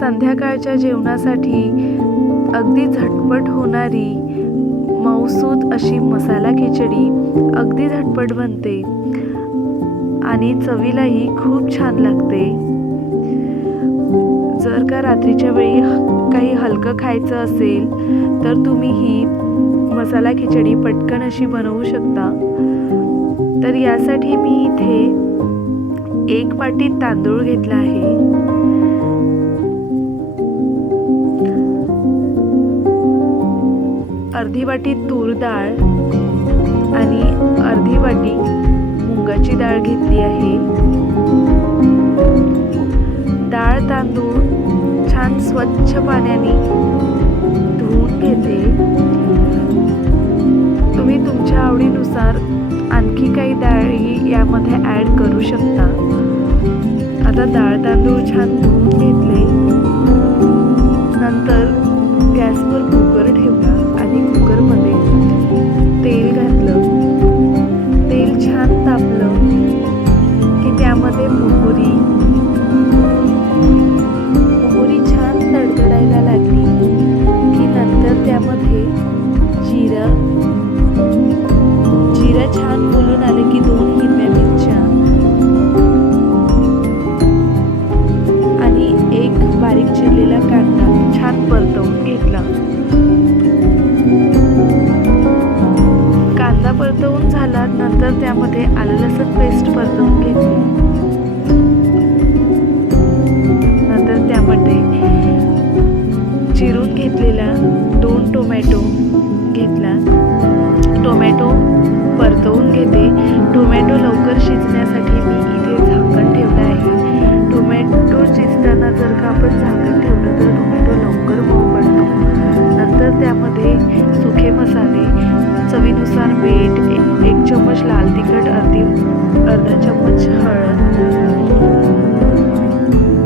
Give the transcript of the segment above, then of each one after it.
संध्याकाळच्या जेवणासाठी अगदी झटपट होणारी मऊसूत अशी मसाला खिचडी अगदी झटपट बनते आणि चवीलाही खूप छान लागते. जर का रात्रीच्या वेळी काही हलकं खायचं असेल तर तुम्ही ही मसाला खिचडी पटकन अशी बनवू शकता. तर यासाठी मी इथे 1 वाटी तांदूळ घेतला आहे. अर्धी वाटी तूर डाळ आणि अर्धी वाटी मुगाची डाळ घेतली आहे. डाळ तांदूळ छान स्वच्छ पाण्याने धुवून घेते. तुम्ही तुमच्या आवडीनुसार आणखी काही डाळी यामध्ये ॲड करू शकता. आता डाळ तांदूळ छान धुवून घेतले. नंतर गॅसवर कुकर ठेवला आणि कुकरमध्ये तेल घातलं. तेल छान तापलं की त्यामध्ये मोहरी छान तडतडायला लागली की नंतर त्यामध्ये जिरं छान फुलून आले की 2 हिरव्या मिरच्या आणि 1 बारीक चिरलेला कांदा छान परतवून घेतला. कांदा परतवून झाला नंतर त्यामध्ये आलं लसूण पेस्ट परतवून घेतली. नंतर त्यामध्ये चिरून घेतलेला 2 टोमॅटो घेतला. टोमॅटो परतवून घेते. टोमॅटो लवकर शिजण्यासाठी मी इथे झाकण ठेवलं आहे. टोमॅटो शिजताना जर का आपण झाकण ठेवलं तर टोमॅटो लवकर मऊ पडतो. नंतर त्यामध्ये सुके मसाले, चवीनुसार मीठ, 1 चम्मच लाल तिखट, अर्धा चम्मच हळद,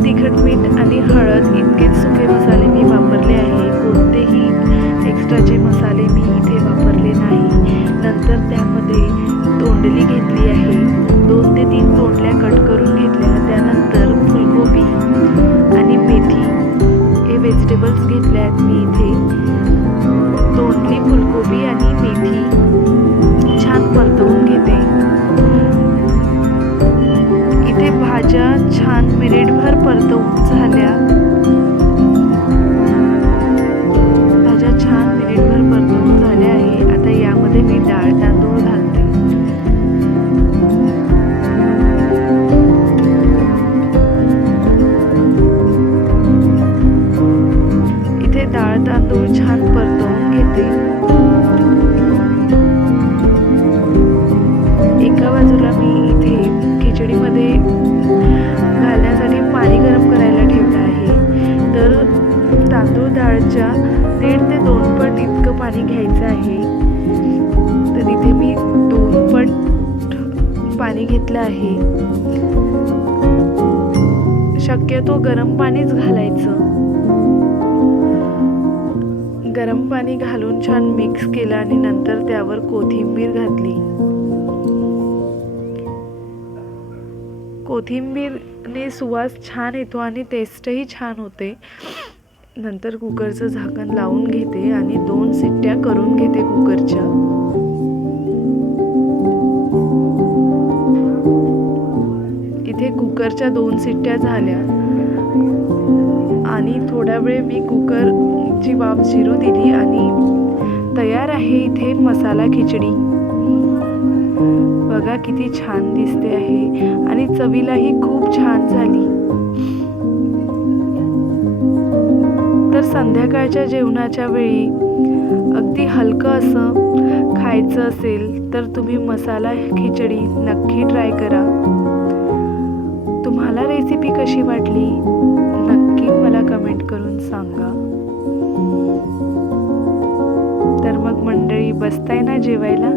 तिखट मीठ आणि हळद इतकेच सुके मसाले मी वापरले आहे. कोणतेही एक्स्ट्राचे मसाले मी इथे वापरले नाही. नंतर त्यामध्ये तोंडली घेतली आहे. 2 ते 3 तोंडल्या कट करून घेतल्या. त्यानंतर फुलकोबी आणि मेथी हे व्हेजिटेबल्स घेतले आहेत मी इथे. तोंडली, फुलकोबी आणि मेथी छान परतवून घेते. इथे भाज्या छान मिनिटभर परतवून झाल्या. भाज्या छान मिनिटभर परतवून झाल्या आहे. आता यामध्ये मी डाळ तांदूळ घालते. इथे डाळ तांदूळ छान परतवून घेते. एका बाजूला मी इथे खिचडीमध्ये घालण्यासाठी पाणी गरम करायला ठेवलं आहे. तर तांदूळ डाळच्या 1.5 ते 2 पट इतकं पाणी घ्यायचं आहे. तर इथे मी 2 पट पाणी घेतलं आहे. शक्यतो गरम पाणीच घालायचं. गरम पाणी घालून छान मिक्स केलं आणि नंतर त्यावर कोथिंबीर घातली. कोथिंबीरने सुवास छान येतो आणि टेस्टही छान होते. नंतर कुकरचं झाकण लावून घेते आणि 2 शिट्ट्या करून घेते कुकरच्या. इथे कुकरच्या 2 शिट्ट्या झाल्या आणि थोडा वेळ मी कुकरची वाफ शिरू दिली आणि तयार आहे इथे मसाला खिचडी. बघा किती छान दिसते आहे आणि चवीलाही खूप छान झाली. तर संध्याकाळच्या जेवणाच्या वेळी अगदी हलकं असं खायचं असेल तर तुम्ही मसाला खिचडी नक्की ट्राय करा. तुम्हाला रेसिपी कशी वाटली नक्की मला कमेंट करून सांगा. तर मग मंडळी, बसताय ना जेवायला?